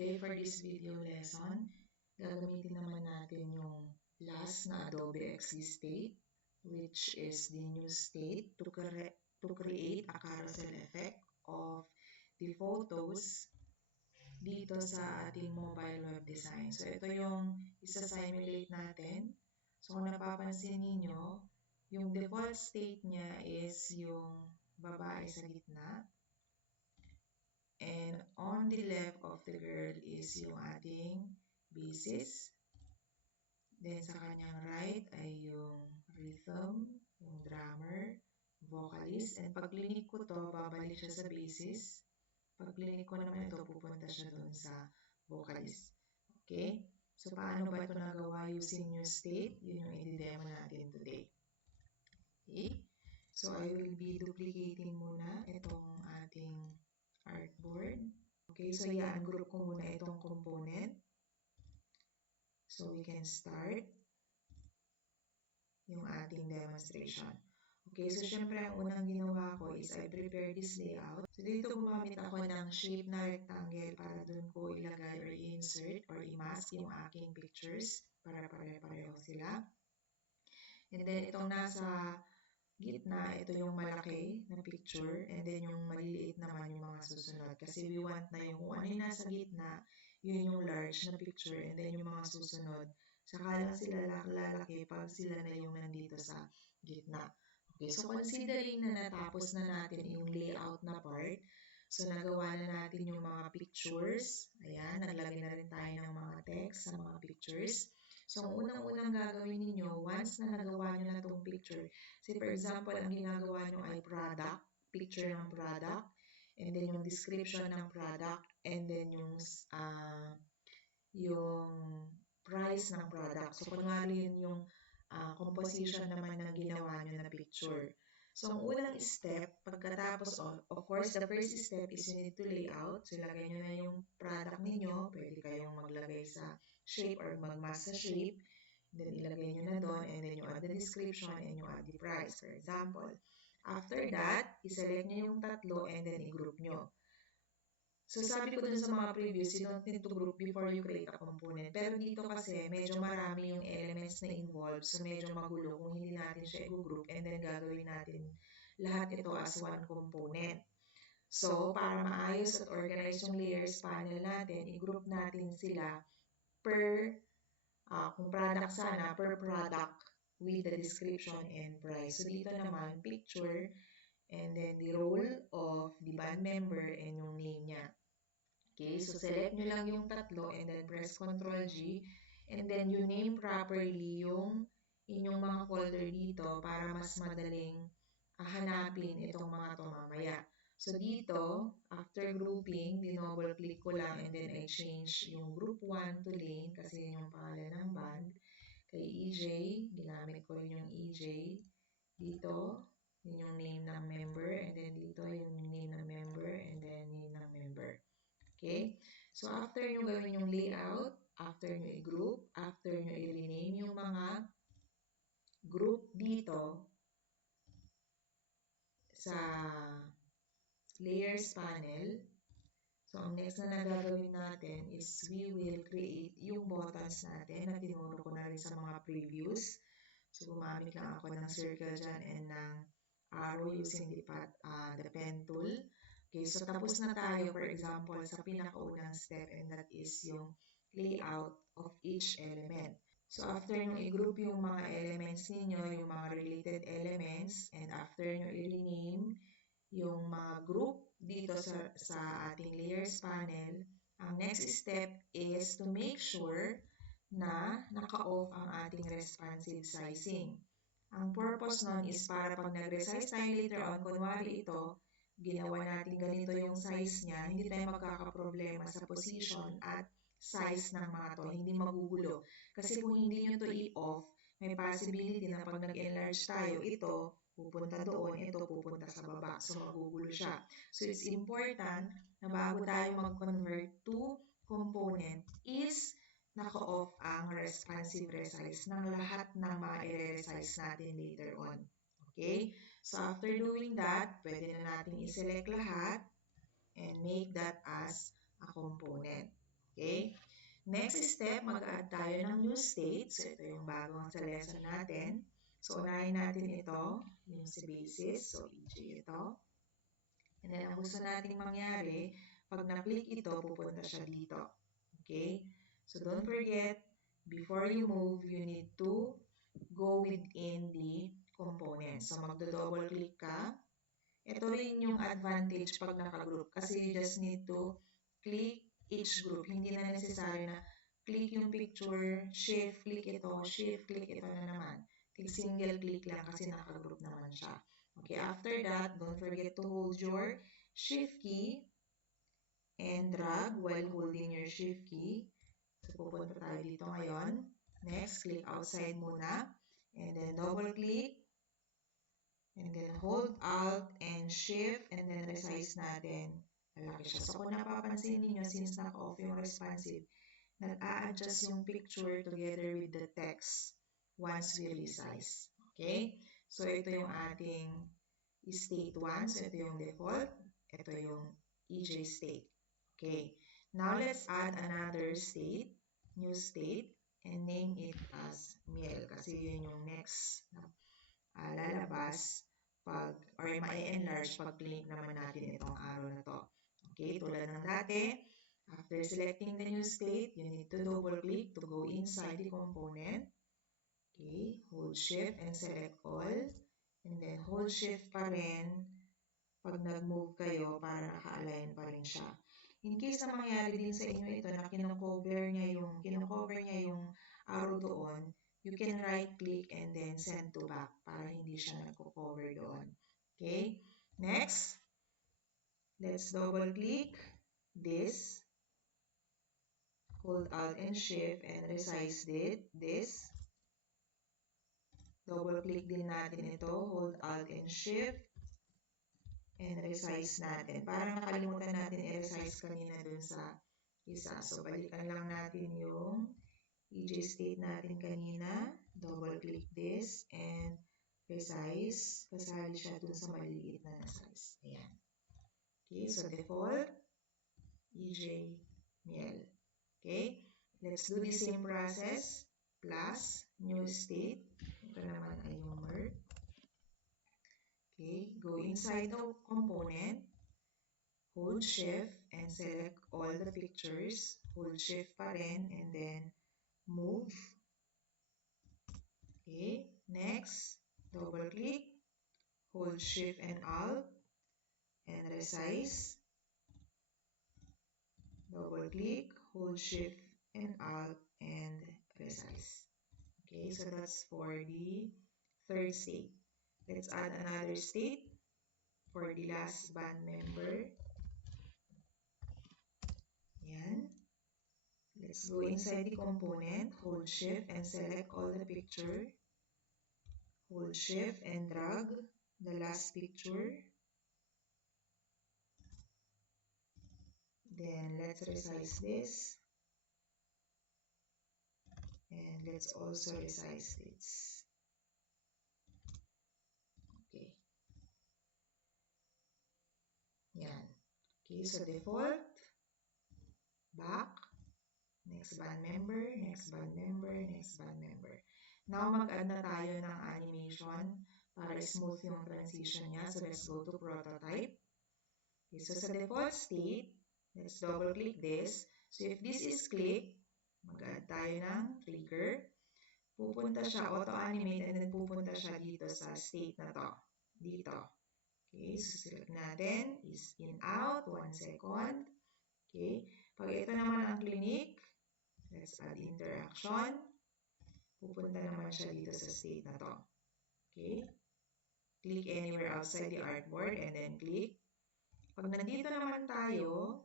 Okay, for this video lesson, gagamitin naman natin yung last na Adobe XD which is the new state to create a carousel effect of the photos dito sa ating mobile web design. So, ito yung isa-simulate natin. So, kung napapansin ninyo, yung default state niya is yung babae sa gitna. And on the left of the girl is yung ating basis. Then sa kanyang right ay yung rhythm, yung drummer, vocalist. And pag clinic ko to, babalik siya sa basis. Pag clinic ko naman ito, pupunta siya dun sa vocalist. Okay? So, paano ba ito nagawa using new state? Yun yung i-demo natin today. Okay? So, I will be duplicating muna itong ating artboard. Okay, so i-ungroup ko muna itong component. So we can start yung ating demonstration. Okay, so syempre ang unang ginawa ko is I prepare this layout. So dito gumamit ako ng shape na rectangle para dun ko ilagay or i-insert or i-mask yung aking pictures para pare-pareho sila. And then itong nasa gitna, ito yung malaki na picture, and then yung maliliit naman yung mga susunod. Kasi we want na yung kung ano yung nasa gitna, yun yung large na picture, and then yung mga susunod, saka lang sila lalaki pag sila na yung nandito sa gitna. Okay, so considering na natapos na natin yung layout na part, so nagawa na natin yung mga pictures, ayan, naglagay na rin tayo ng mga text sa mga pictures. So, ang unang-unang gagawin ninyo, once na nagawa nyo na itong picture, say for example, ang ginagawa nyo ay product, picture ng product, and then yung description ng product, and then yung price ng product. So, kunwari yun yung composition naman ng ginawa nyo na picture. So, ang unang step, pagkatapos, of course, the first step is you need to lay out. So, ilagay nyo na yung product ninyo. Pwede kayong maglagay sa shape or mag-mask sa shape. Then, ilagay nyo na doon. And then, you add the description and you add the price, for example. After that, iselect nyo yung tatlo and then i-group nyo. So, sabi ko dun sa mga previous, you don't need to group before you create a component. Pero dito kasi, medyo marami yung elements na involved. So, medyo magulo kung hindi natin siya i-group and then gagawin natin lahat ito as one component. So, para maayos at organize yung layers panel natin, i-group natin sila per, kung product sana, per product with the description and price. So, dito naman, picture, and then the role of the band member and yung name niya. Okay, so select nyo lang yung tatlo and then press Ctrl G and then you name properly yung inyong mga folder dito para mas madaling hanapin itong mga to mamaya. So dito, after grouping, dinouble click ko lang and then I change yung group 1 to lane kasi yun yung pangalan ng band. Kay EJ, ginamit ko rin yung EJ. Dito, yun yung name ng member and then dito yung name ng member and then name ng member. Okay? So, after nyo gawin yung layout, after nyo i-group, after nyo i-rename yung mga group dito sa layers panel, so, ang next na nagagawin natin is we will create yung buttons natin na tinuro ko na rin sa mga previews. So, gumamit lang ako ng circle dyan and ng arrow using the pen tool. Okay, so tapos na tayo, for example, sa pinakaunang step and that is yung layout of each element. So after nyo i-group yung mga elements ninyo, yung mga related elements, and after nyo i-rename yung mga group dito sa ating layers panel, ang next step is to make sure na naka-off ang ating responsive sizing. Ang purpose nun is para pag nag-resize tayo later on, kunwari ito, ginawa natin ganito yung size niya, hindi tayo magkakaproblema sa position at size ng mga to, hindi magugulo. Kasi kung hindi nyo to i-off, may possibility na pag nag-enlarge tayo, ito pupunta doon, ito pupunta sa baba. So, magugulo siya. So, it's important na bago tayo mag-convert to component is naka-off ang responsive resize ng lahat ng mga i-resize natin later on. Okay? So, after doing that, pwede na natin i-select lahat and make that as a component. Okay? Next step, mag-add tayo ng new state. So, ito yung bagong sa lesson natin. So, unahin natin ito, yung si basis. So, EJ ito. And then, ang gusto nating mangyari, pag na-click ito, pupunta siya dito. Okay? So, don't forget, before you move, you need to go within the component. So, magdo-double click ka. Ito rin yung advantage pag naka-group kasi you just need to click each group. Hindi na necessary na click yung picture, shift, click ito na naman. Single click lang kasi naka-group naman siya. Okay, after that, don't forget to hold your shift key and drag while holding your shift key. So, pupunta tayo dito ngayon. Next, click outside muna. And then, double click. And then, hold Alt and Shift. And then, resize natin. Lalaki siya. So, kung napapansin niyo since naka-off yung responsive, nag-a-adjust yung picture together with the text once we resize. Okay? So, ito yung ating state 1. So, ito yung default. Ito yung EJ state. Okay. Now, let's add another state, new state, and name it as Miel. Kasi yun yung next na lalabas pag, or ma-enlarge pag click naman natin itong arrow na to. Okay, tulad ng dati, after selecting the new state, you need to double click to go inside the component. Okay, hold shift and select all. And then hold shift pa rin pag nag-move kayo para naka-align pa rin siya. In case na mangyari din sa inyo ito na kino-cover niya yung arrow doon, you can right click and then send to back para hindi siya nagko-cover doon. Okay? Next, let's double click this. Hold Alt and Shift and resize this. Double click din natin ito. Hold Alt and Shift and resize natin. Parang nakalimutan natin i-resize kanina dun sa isa. So, balikan lang natin yung EJ state natin kanina. Double click this and resize. Kasali siya dun sa maliliit na size. Ayan. Okay, so default, EJ Miel. Okay, let's do the same process. Plus, new state. Ito naman ay yung merge. Okay, go inside the component, hold shift and select all the pictures, hold shift pa rin and then move. Okay, next, double click, hold shift and alt and resize. Double click, hold shift and alt and resize. Okay, so that's for the third state. Let's add another state for the last band member. Yan. Let's go inside the component, hold shift and select all the picture. Hold shift and drag the last picture. Then let's resize this. And let's also resize this. Okay. Yan. Okay, so default, back, next band member, next band member, next band member. Now, mag-add na tayo ng animation para smooth yung transition niya. So, let's go to prototype. Okay, so sa default state, let's double click this. So, if this is click, mag-add tayo ng trigger. Pupunta siya, auto-animate, and then pupunta siya dito sa state na to. Dito. Okay, so select natin is in out, 1 second. Okay, pag ito naman ang clinic, let's add interaction. Pupunta naman siya dito sa state na to. Okay, click anywhere outside the artboard and then click. Pag nandito naman tayo,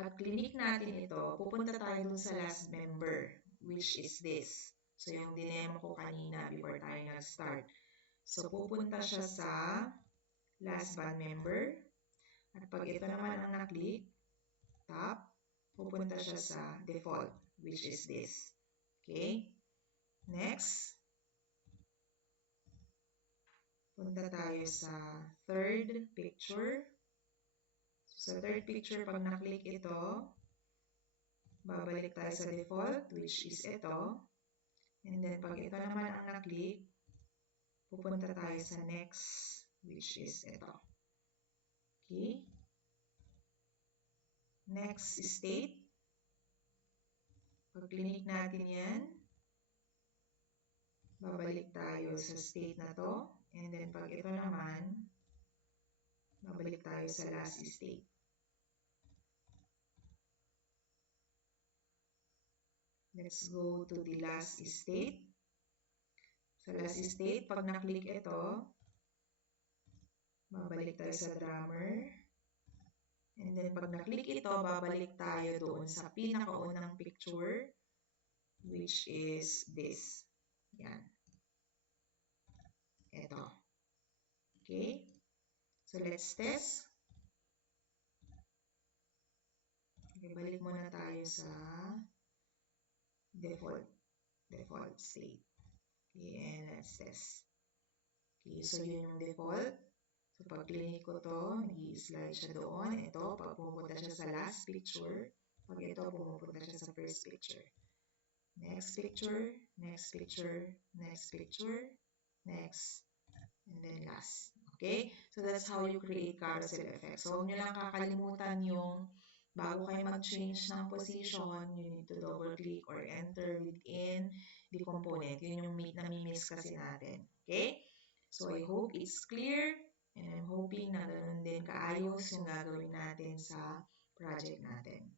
at clinic natin ito, pupunta tayo dun sa last member, which is this. So, yung dinemo ko kanina before tayo nag-start. So, pupunta siya sa last band member. At pag ito naman ang na-click, top, pupunta siya sa default, which is this. Okay? Next. Punta tayo sa third picture. So, sa third picture, pag na-click ito, babalik tayo sa default, which is ito. And then, pag ito naman ang na-click, pupunta tayo sa next, which is ito. Okay? Next state. Pag click natin yan, babalik tayo sa state na to. And then, pag ito naman, babalik tayo sa last state. Let's go to the last state. Sa last state, pag na-click ito, babalik tayo sa drummer. And then, pag na-click ito, babalik tayo doon sa pinakaunang picture, which is this. Yan. Ito. Okay? So, let's test. Okay, balik muna tayo sa default state. Okay, and let's test. Okay, so yun yung default. So, pag click ko to, nag-i-slide siya doon. Ito, pag pumunta siya sa last picture, pag ito, pumunta siya sa first picture. Next picture, next picture, next picture, next, and then last. Okay? So, that's how you create carousel effect. So, huwag nyo lang kakalimutan yung bago kayo mag-change ng position, you need to double-click or enter within the component. Yun yung nami-miss kasi natin. Okay? So, I hope it's clear and I'm hoping na ganun din kaayos yung gagawin natin sa project natin.